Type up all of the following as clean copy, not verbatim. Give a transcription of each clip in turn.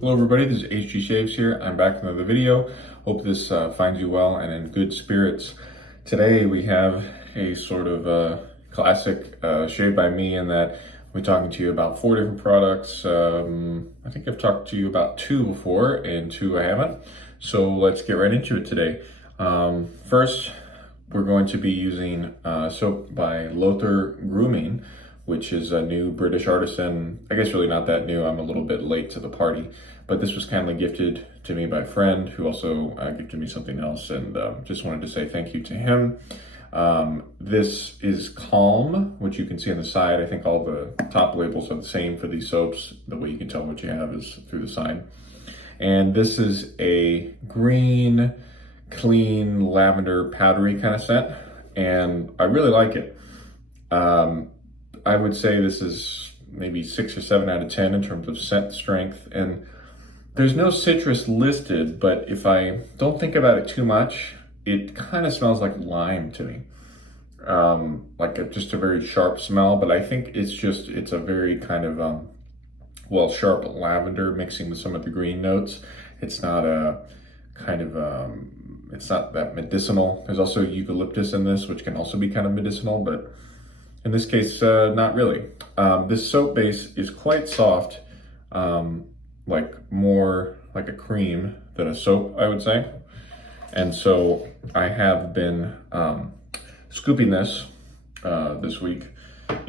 Hello everybody, this is HG Shaves here. I'm back with another video. Hope this finds you well and in good spirits. Today we have a sort of classic shave by me in that we're talking to you about 4 different products. I think I've talked to you about 2 before and 2 I haven't. So let's get right into it today. First, we're going to be using soap by Løthur Grooming, which is a new British artisan. I guess really not that new. I'm a little bit late to the party, but this was kindly gifted to me by a friend who also gifted me something else, and just wanted to say thank you to him. This is Calm, which you can see on the side. I think all the top labels are the same for these soaps. The way you can tell what you have is through the side. And this is a green, clean, lavender, powdery kind of scent, and I really like it. I would say this is maybe 6 or 7 out of 10 in terms of scent strength, and there's no citrus listed, but if I don't think about it too much, it kind of smells like lime to me. Just a very sharp smell, but I think it's a very kind of, sharp lavender mixing with some of the green notes. It's not a kind of, it's not that medicinal. There's also eucalyptus in this, which can also be kind of medicinal, but in this case, not really. This soap base is quite soft, more like a cream than a soap, I would say. And so I have been scooping this this week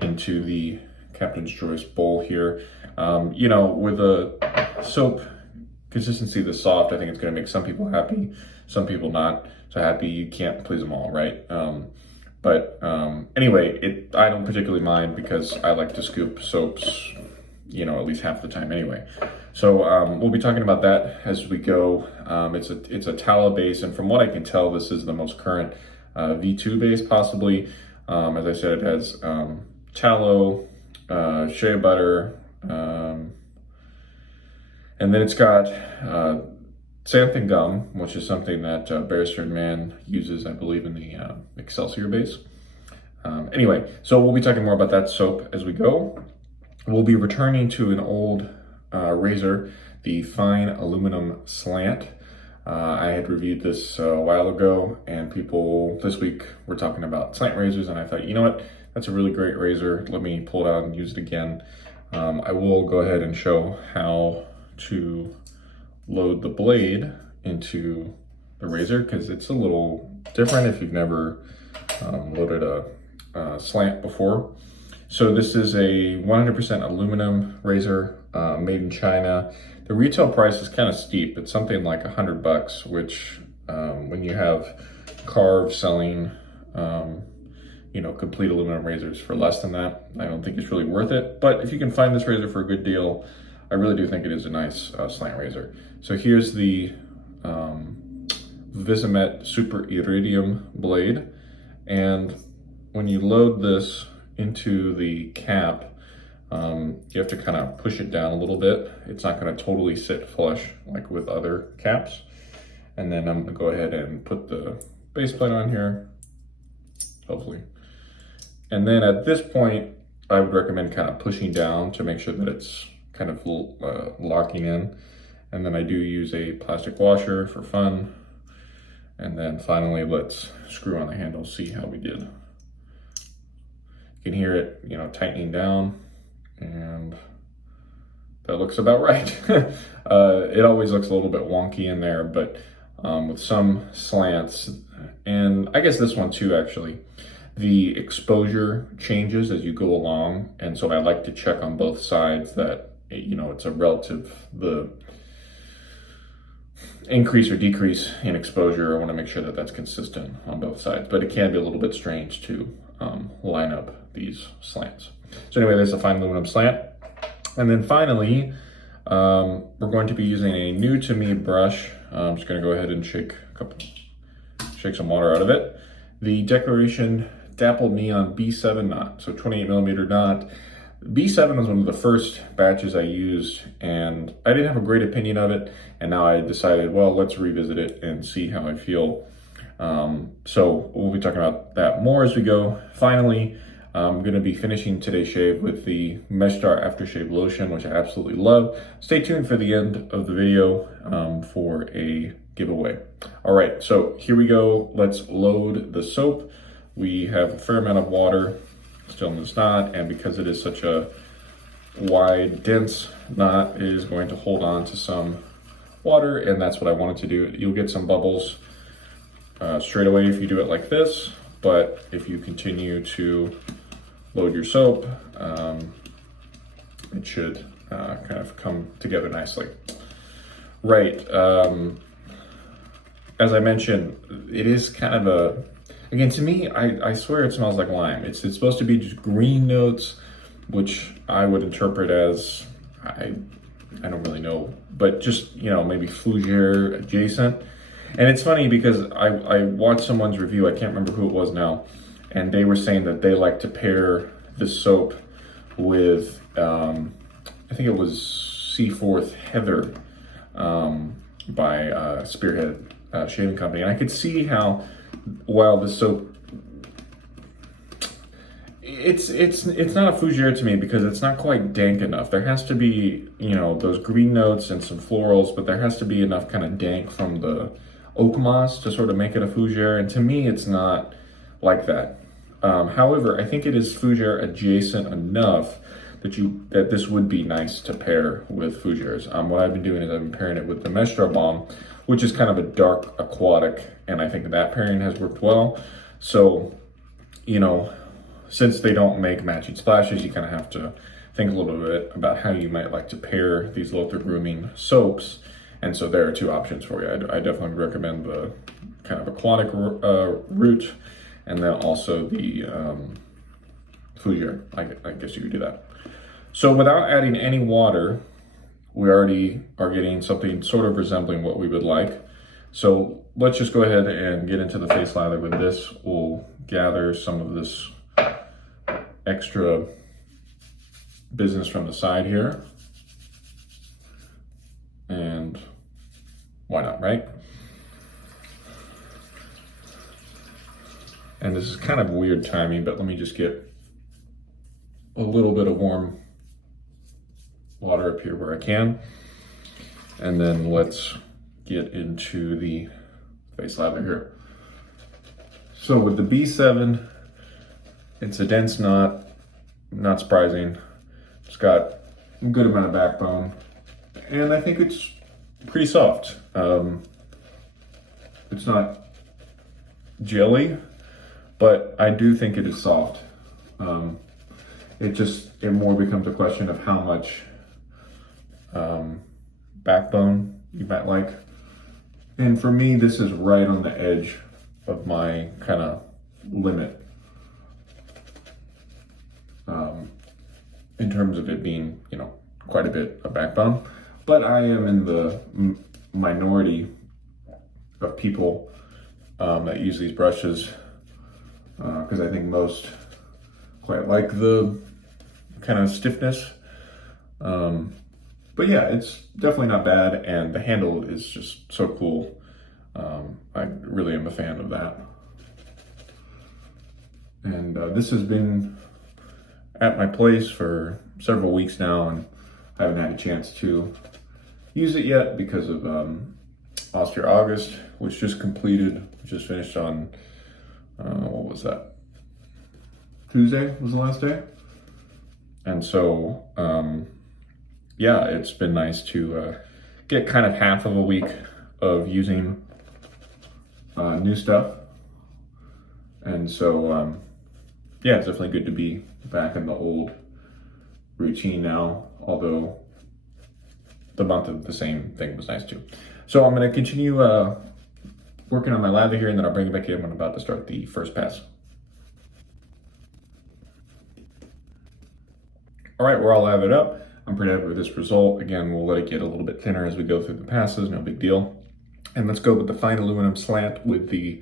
into the Captain's Choice bowl here. With a soap consistency this soft, I think it's going to make some people happy, some people not so happy. You can't please them all, right? Anyway, I don't particularly mind because I like to scoop soaps, at least half the time anyway. So we'll be talking about that as we go. It's a tallow base, and from what I can tell, this is the most current V2 base possibly. As I said, it has tallow, shea butter, and then it's got xanthan gum, which is something that Barrister and Man uses, I believe, in the Excelsior base. Anyway, so we'll be talking more about that soap as we go. We'll be returning to an old razor, the fine aluminum Slant. I had reviewed this a while ago, and people this week were talking about slant razors, and I thought, you know what, that's a really great razor. Let me pull it out and use it again. I will go ahead and show how to load the blade into the razor, because it's a little different if you've never loaded a slant before. So this is a 100% aluminum razor made in China. The retail price is kind of steep. It's something like $100, which when you have Carve selling complete aluminum razors for less than that, I don't think it's really worth it. But if you can find this razor for a good deal, I really do think it is a nice slant razor. So here's the Wizamet Super Iridium blade, and when you load this into the cap, you have to kind of push it down a little bit. It's not going to totally sit flush like with other caps. And then I'm going to go ahead and put the base plate on here, hopefully. And then at this point, I would recommend kind of pushing down to make sure that it's kind of locking in. And then I do use a plastic washer for fun. And then finally, let's screw on the handle, see how we did. You can hear it, tightening down, and that looks about right. It always looks a little bit wonky in there, but with some slants, and I guess this one too, actually, the exposure changes as you go along. And so I like to check on both sides that, it's a relative, the increase or decrease in exposure. I want to make sure that that's consistent on both sides, but it can be a little bit strange to line up these slants. So anyway, there's a fine aluminum slant. And then finally, we're going to be using a new to me brush. I'm just going to go ahead and shake some water out of it. The Declaration Dappled Neon B7 knot, so 28 millimeter knot. B7 was one of the first batches I used, and I didn't have a great opinion of it, and now I decided, well, let's revisit it and see how I feel. So we'll be talking about that more as we go. Finally, I'm going to be finishing today's shave with the Meštar Aftershave Lotion, which I absolutely love. Stay tuned for the end of the video for a giveaway. All right, so here we go. Let's load the soap. We have a fair amount of water still in this knot, and because it is such a wide, dense knot, it is going to hold on to some water, and that's what I wanted to do. You'll get some bubbles straight away if you do it like this, but if you continue to load your soap, it should kind of come together nicely. Right, as I mentioned, it is kind of a, again, to me, I swear it smells like lime. It's supposed to be just green notes, which I would interpret as, I don't really know, but just, you know, maybe fougere adjacent. And it's funny because I watched someone's review, I can't remember who it was now, and they were saying that they like to pair the soap with, I think it was Seaforth Heather by Spearhead Shaving Company. And I could see how, while the soap, it's not a fougere to me because it's not quite dank enough. There has to be, you know, those green notes and some florals, but there has to be enough kind of dank from the oak moss to sort of make it a fougere. And to me, it's not like that. However, I think it is fougere adjacent enough that this would be nice to pair with fougeres. What I've been doing is I've been pairing it with the Meštar Balm, which is kind of a dark aquatic, and I think that pairing has worked well. So, you know, since they don't make matching splashes, you kind of have to think a little bit about how you might like to pair these Løthur Grooming soaps. And so there are two options for you. I definitely recommend the kind of aquatic route, and then also the fougere. I guess you could do that. So without adding any water, we already are getting something sort of resembling what we would like. So let's just go ahead and get into the face lather with this. We'll gather some of this extra business from the side here. And why not, right? And this is kind of weird timing, but let me just get a little bit of warm water up here where I can. And then let's get into the face lather here. So with the B7, it's a dense knot, not surprising. It's got a good amount of backbone, and I think it's pretty soft. It's not jelly, but I do think it is soft. It more becomes a question of how much backbone you might like. And for me, this is right on the edge of my kind of limit in terms of it being, you know, quite a bit of backbone. But I am in the minority of people that use these brushes because I think most quite like the kind of stiffness. But yeah, it's definitely not bad, and the handle is just so cool. I really am a fan of that. And this has been at my place for several weeks now, and I haven't had a chance to use it yet because of Austere August, which just completed, just finished on, what was that? Tuesday was the last day. And so, yeah, it's been nice to get kind of half of a week of using new stuff. And so, yeah, it's definitely good to be back in the old routine now, although the month of the same thing was nice too. So I'm going to continue working on my lather here, and then I'll bring it back in when I'm about to start the first pass. All right, we're all lathered up. I'm pretty happy with this result. Again, we'll let it get a little bit thinner as we go through the passes, no big deal. And let's go with the fine aluminum slant with the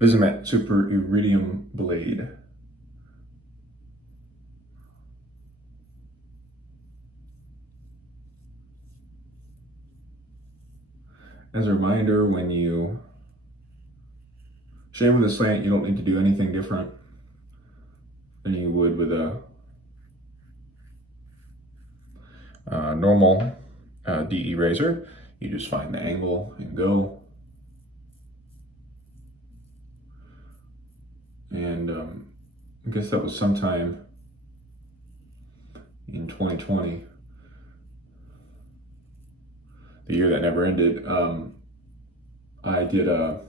Wizamet Super Iridium blade. As a reminder, when you shave with a slant, you don't need to do anything different than you would with a normal DE razor. You just find the angle and go. And I guess that was sometime in 2020, the year that never ended. I did a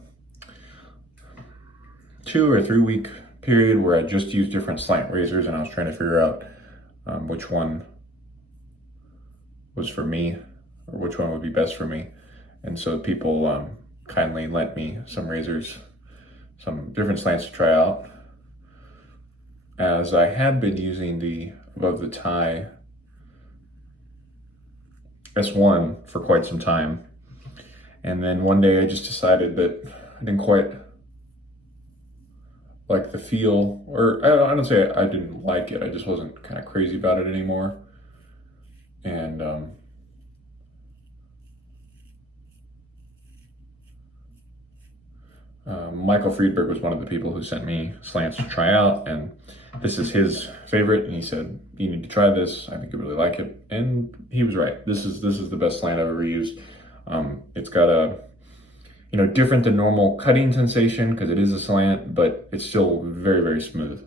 2 or 3 week period where I just used different slant razors, and I was trying to figure out which one was for me, or which one would be best for me. And so people kindly lent me some razors, some different slants to try out, as I had been using the above the tie S1 for quite some time. And then one day I just decided that I didn't quite like the feel, or I don't say I didn't like it, I just wasn't kind of crazy about it anymore. And Michael Friedberg was one of the people who sent me slants to try out, and this is his favorite, and he said, you need to try this, I think you'll really like it. And he was right. This is the best slant I've ever used. It's got a, different than normal cutting sensation because it is a slant, but it's still very, very smooth.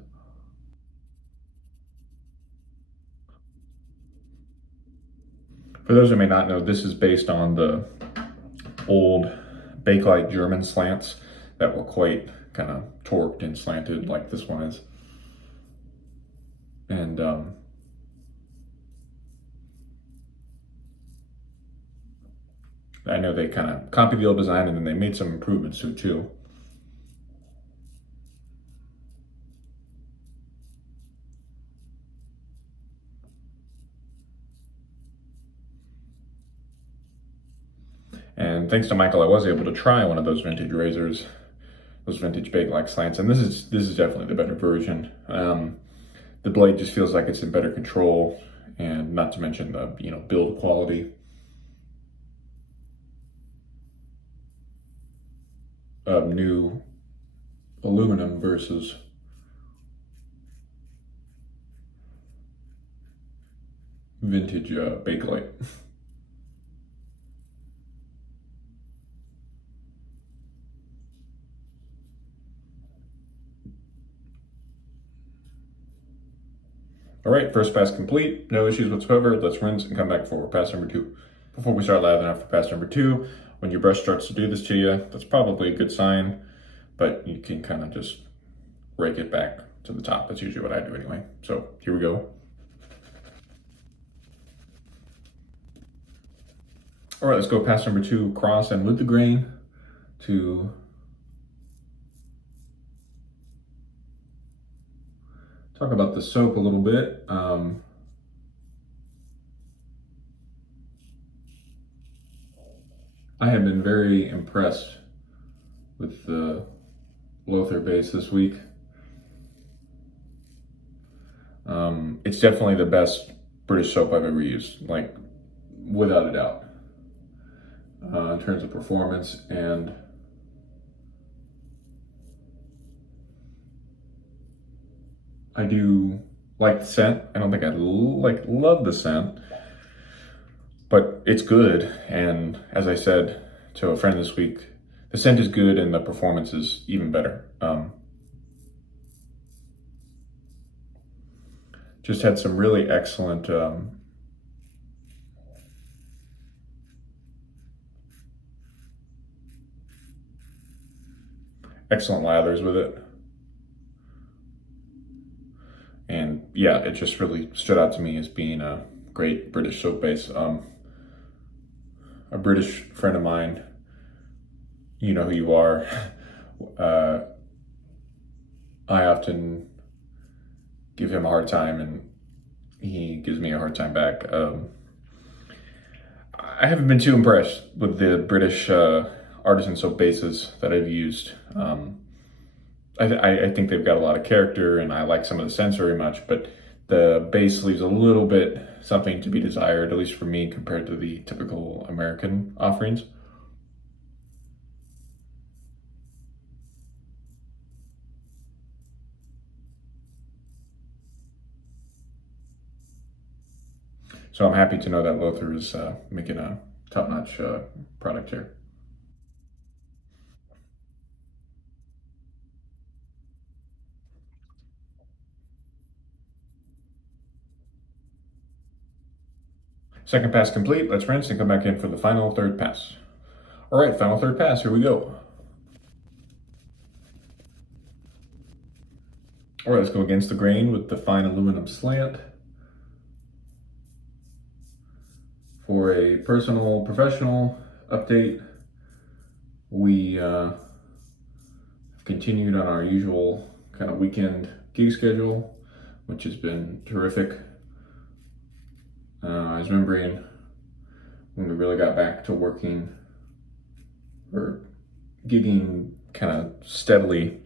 For those who may not know, this is based on the old Bakelite German slants that were quite kind of torqued and slanted like this one is. And I know they kind of copied the old design and then they made some improvements to it too. And thanks to Michael, I was able to try one of those vintage razors, those vintage Bakelite slants, and this is definitely the better version. The blade just feels like it's in better control, and not to mention the build quality of new aluminum versus vintage Bakelite. All right, first pass complete, no issues whatsoever. Let's rinse and come back for pass number 2. Before we start lathering after pass number 2, when your brush starts to do this to you, that's probably a good sign, but you can kind of just rake it back to the top. That's usually what I do anyway. So here we go. All right, let's go pass number 2, cross and with the grain to talk about the soap a little bit. I have been very impressed with the Løthur base this week. It's definitely the best British soap I've ever used, like without a doubt, in terms of performance. And I do like the scent. I don't think I love the scent, but it's good. And as I said to a friend this week, the scent is good and the performance is even better. Just had some really excellent excellent lathers with it. And yeah, it just really stood out to me as being a great British soap base. A British friend of mine, you know who you are, I often give him a hard time and he gives me a hard time back. I haven't been too impressed with the British artisan soap bases that I've used. I think they've got a lot of character and I like some of the scents very much, but the base leaves a little bit something to be desired, at least for me, compared to the typical American offerings. So I'm happy to know that Løthur is making a top-notch product here. Second pass complete. Let's rinse and come back in for the final third pass. All right, final third pass. Here we go. All right, let's go against the grain with the fine aluminum slant. For a personal, professional update, we have continued on our usual kind of weekend gig schedule, which has been terrific. I was remembering when we really got back to working or gigging kind of steadily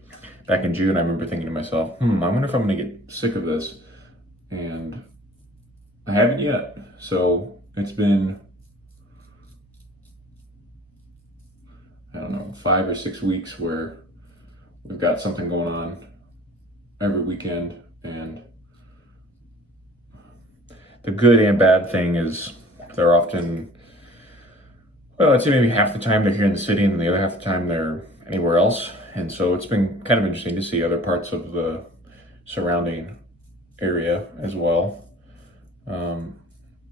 back in June. I remember thinking to myself, I wonder if I'm going to get sick of this. And I haven't yet. So it's been, I don't know, 5 or 6 weeks where we've got something going on every weekend. And the good and bad thing is they're often, well, I'd say maybe half the time they're here in the city and the other half the time they're anywhere else. And so it's been kind of interesting to see other parts of the surrounding area as well.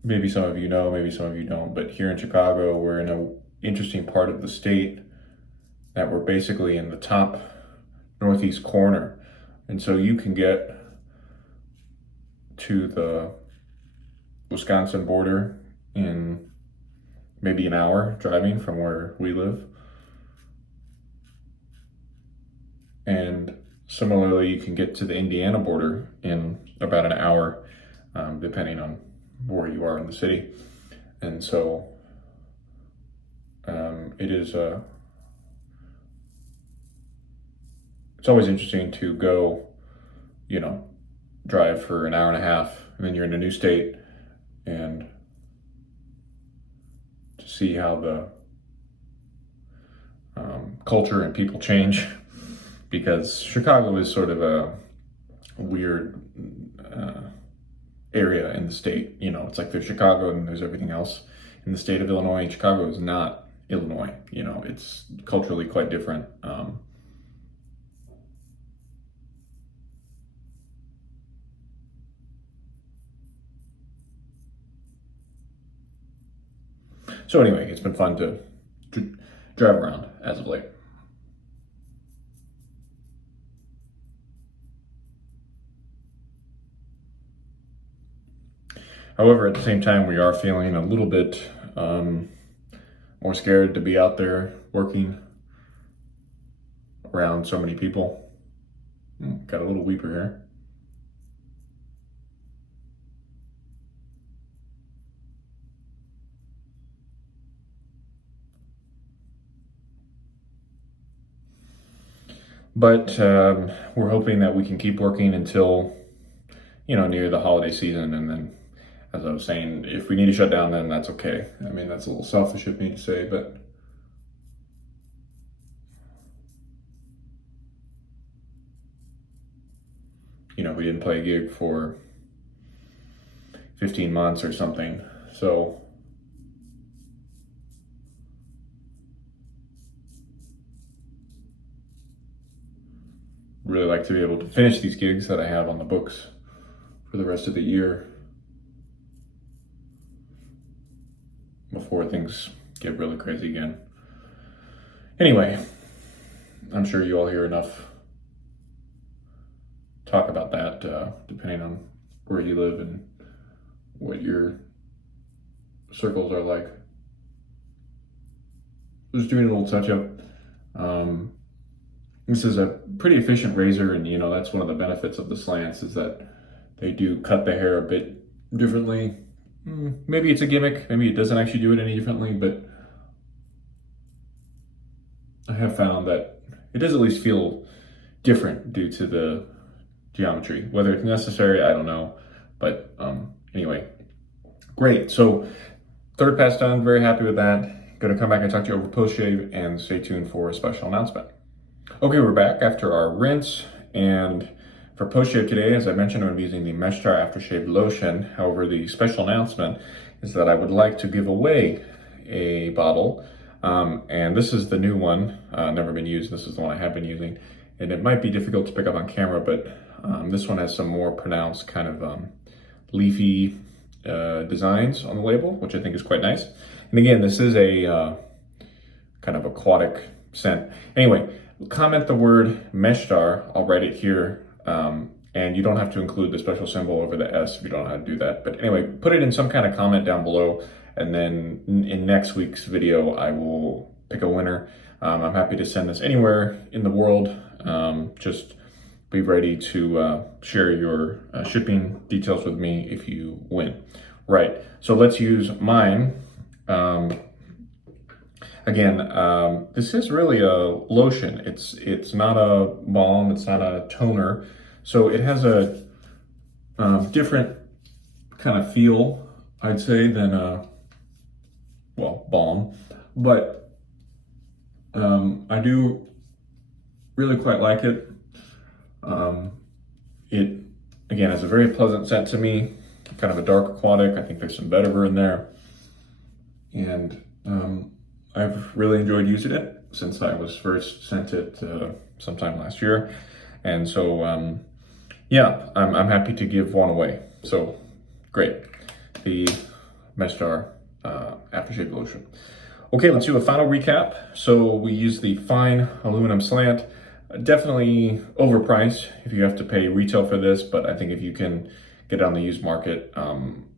Maybe some of you know, maybe some of you don't, but here in Chicago, we're in an interesting part of the state that we're basically in the top northeast corner. And so you can get to the Wisconsin border in maybe an hour driving from where we live. And similarly, you can get to the Indiana border in about an hour, depending on where you are in the city. And so it is it's always interesting to go, drive for an hour and a half, and then you're in a new state, and to see how the culture and people change, because Chicago is sort of a weird area in the state. It's like there's Chicago and there's everything else in the state of Illinois, and Chicago is not Illinois. It's culturally quite different. So anyway, it's been fun to drive around as of late. However, at the same time, we are feeling a little bit more scared to be out there working around so many people. Got a little weeper here. But we're hoping that we can keep working until, near the holiday season. And then, as I was saying, if we need to shut down, then that's okay. I mean, that's a little selfish of me to say, but we didn't play a gig for 15 months or something. So really like to be able to finish these gigs that I have on the books for the rest of the year before things get really crazy again. Anyway, I'm sure you all hear enough talk about that, depending on where you live and what your circles are like. Just doing a little touch-up. This is a pretty efficient razor, and that's one of the benefits of the slants, is that they do cut the hair a bit differently. Maybe it's a gimmick, maybe it doesn't actually do it any differently, but I have found that it does at least feel different due to the geometry. Whether it's necessary, I don't know, but anyway, great. So third pass done, very happy with that. Gonna come back and talk to you over post shave, and stay tuned for a special announcement. Okay, we're back after our rinse, and For post-shave today, as I mentioned, I'm going to be using the Meštar Aftershave Lotion. However, the special announcement is that I would like to give away a bottle. And this is the new one, never been used. This is the one I have been using. And it might be difficult to pick up on camera, but this one has some more pronounced kind of leafy designs on the label, which I think is quite nice. And again, this is a kind of aquatic scent. Anyway, comment the word Meštar. I'll write it here. And you don't have to include the special symbol over the S if you don't know how to do that. But anyway, put it in some kind of comment down below. And then in next week's video, I will pick a winner. I'm happy to send this anywhere in the world. Just be ready to share your shipping details with me if you win. Right, so let's use mine. Again, this is really a lotion. It's not a balm, it's not a toner. So it has a different kind of feel, I'd say, than a, well, balm. But I do really quite like it. It, again, has a very pleasant scent to me, kind of a dark aquatic. I think there's some vetiver in there. And I've really enjoyed using it since I was first sent it sometime last year. And so, yeah, I'm happy to give one away. So, great. The Meštar Aftershave Lotion. Okay, let's do a final recap. So we use the fine aluminum slant. Definitely overpriced if you have to pay retail for this, but I think if you can get it on the used market,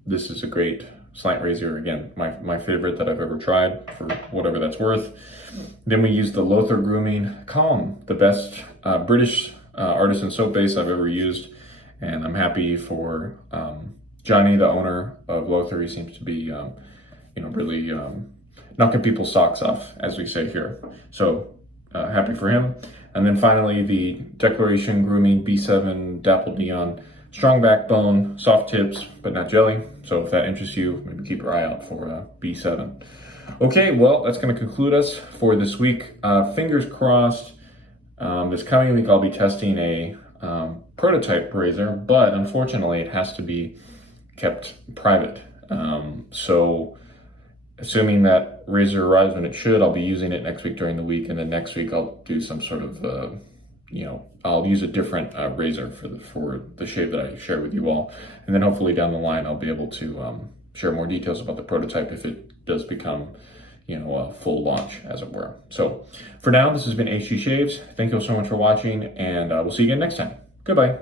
this is a great slant razor. Again, my favorite that I've ever tried for whatever that's worth. Then we use the Løthur Grooming Calm, the best British artisan soap base I've ever used. And I'm happy for Johnny, the owner of Løthur. He seems to be, you know, really knocking people's socks off, as we say here. So happy for him. And then finally, the Declaration Grooming B7 Dappled Neon. Strong backbone, soft tips, but not jelly. So if that interests you, maybe keep your eye out for B7. Okay, well, that's going to conclude us for this week. Fingers crossed. This coming week, I'll be testing a prototype razor, but unfortunately, it has to be kept private. So assuming that razor arrives when it should, I'll be using it next week during the week, and then next week I'll do some sort of, you know, I'll use a different razor for the shave that I share with you all, and then hopefully down the line I'll be able to share more details about the prototype if it does become, you know, a full launch, as it were. So for now, this has been HG Shaves. Thank you all so much for watching, and we'll see you again next time. Goodbye.